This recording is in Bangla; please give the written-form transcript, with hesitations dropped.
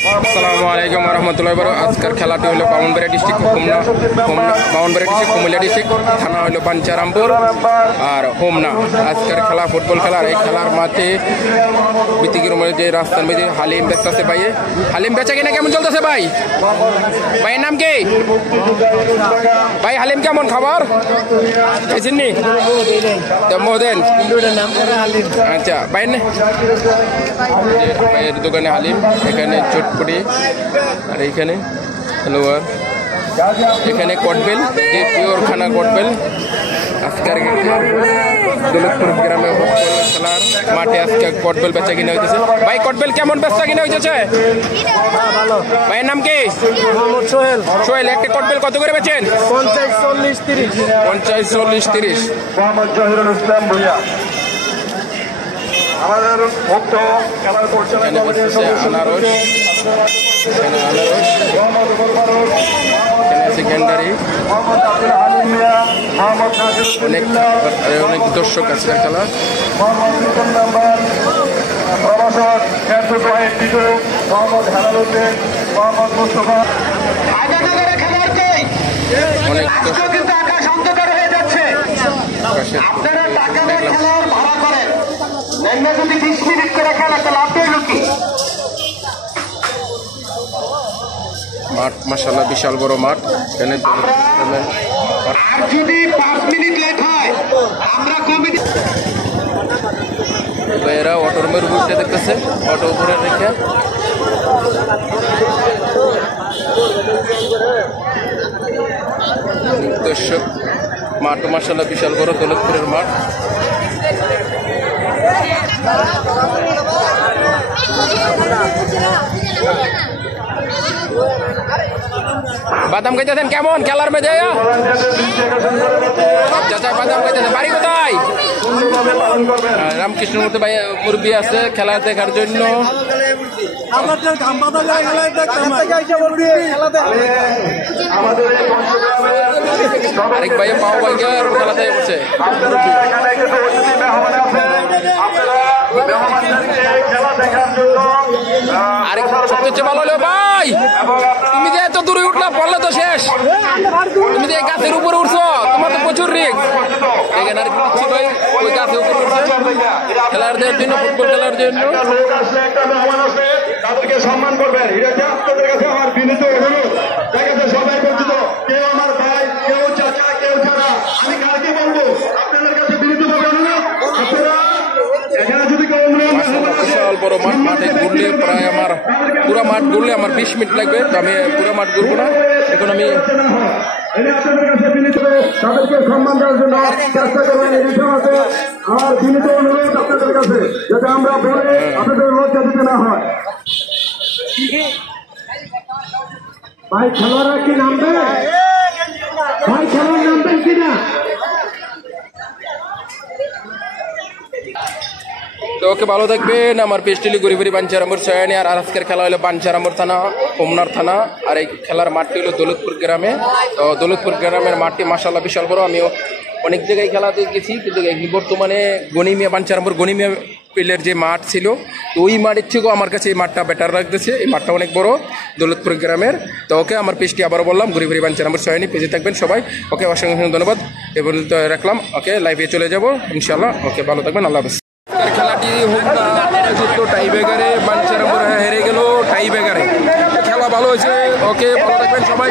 আসসালামু আলাইকুম রহমতুল্লাহ বরক। আজকের খেলাটি হলো Brahmanbaria district Brahmanbaria district Comilla district, থানা হলো বাঞ্ছারামপুর আর হোমনা। আজকের খেলা ফুটবল খেলা। আর এই খেলার মাঠে বিতিকির যে রাস্তার মধ্যে হালিম বেচতেছে ভাই। হালিম বেচা কিনা কেমন চলতেছে ভাই? ভাইয়ের নাম কি ভাই? হালিম কেমন খাবার খাইছেননি? মোদেন আচ্ছা ভাইয়ের দোকানে হালিম, এখানে চটপটি আর এইখানে হালুয়ার, এখানে কটবেল, যে পিওর খানা কটবেল। আজকের দৌলতপুর গ্রামে ফুটবল খেলার মাঠে আজকে কটবেল বেচা কিনা হইতেছে। ভাই কটবেল কেমন বেচা কিনা হইতেছে? ভাইয়ের নাম কি? সোহেল। একটা কটবেল কত করে বেচেন? 50, 40, 30। 50, 40, 30। আমাদের মুক্ত খেলার আনারস, সেকেন্ডারি, অনেক দর্শক আজকের খেলা। অনেক মাঠ মাশাআল্লাহ বিশাল বড় মাঠ। এখানে যদি 5 মিনিট লেট হয় আমরা কমিটি এরা অটোর মের উঠতে দেখতেছে, অটো উপরে রেখে দর্শক। মাঠ মাশাআল্লাহ বিশাল বড় দৌলতপুরের মাঠ। বাদাম খাইতেছেন কেমন খেলার মধ্যে? চাচা বাদাম খাইতেছেন। বাড়ি কোথায়? রামকৃষ্ণের মধ্যে ভাই মুরব্বী আছে খেলা দেখার জন্য। আরেক ভাই পাও ভাইয়ার খেলা দেখে বসে। আরেক সবচেয়ে ভালো হলো ভাই, তুমি যে এত দূরে উঠলা পড়লে তো শেষ। তুমি যে গাছের উপরে উঠছো, তোমার তো প্রচুর রিস্ক। এখানে আর কি ভাই ওই গাছের উপরে উঠছে খেলার দেওয়ার জন্য, ফুটবল খেলার জন্য। তাদেরকে সম্মান করবেন, এটা আপনাদের কাছে আমার বিনীত অনুরোধ। সবাই পরিচিত, কেউ আমার ভাই, কেউ চাচা, কেউ ছাড়া। আমি কালকে বলবো আপনাদের কাছে বিনীত অনুরোধ, আপনারা এখানে যদি কেউ বিশাল বড় মাঠ। মাঠে ঘুরলে প্রায় আমার পুরো মাঠ ঘুরলে আমার 20 মিনিট লাগবে। তো আমি পুরো মাঠ ঘুরবো না, এখন আমি তাদেরকে সম্মান দেওয়ার জন্য চেষ্টা করবেন। এই বিষয় আছে আমার বিনীত অনুরোধ আপনাদের কাছে, যাতে আমরা বলে আপনাদের লজ্জা দিতে না হয়। ভাই খেলোয়াড়রা কি নামবে? ভাই খেলোয়াড় নামবেন কিনা? তো ওকে ভালো থাকবেন। আমার পেস্টিলি গরিবরি বাঞ্ছারামপুর সয়ানি। আর আজকের খেলা হলো বাঞ্ছারামপুর থানা, হোমনার থানা। আর এই খেলার মাঠটি হলো দৌলতপুর গ্রামে। তো দৌলতপুর গ্রামের মাঠটি মাশাআল্লাহ বিশাল বড়। আমিও অনেক জায়গায় খেলা দেখেছি, কিন্তু বর্তমানে গনিমিয়া বাঞ্ছারামপুর গনিমিয়া পিলের যে মাঠ ছিল, ওই মাঠের থেকেও আমার কাছে এই মাঠটা বেটার লাগতেছে। এই মাঠটা অনেক বড় দৌলতপুর গ্রামের। তো ওকে আমার পেজটি আবারও বললাম গরিবরি বাঞ্ছারামপুর সয়ানি, পেজে থাকবেন সবাই। ওকে অসংখ্য ধন্যবাদ। এ পর্যন্ত রাখলাম। ওকে লাইভে চলে যাব ইনশাআল্লাহ। ওকে ভালো থাকবেন, আল্লাহ হাফেজ। খেলাটি হোমনা টাই ব্রেকারে বাঞ্ছারামপুর হেরে গেল টাই ব্রেকারে। খেলা ভালো হয়েছে। ওকে ভালো থাকবেন সবাই।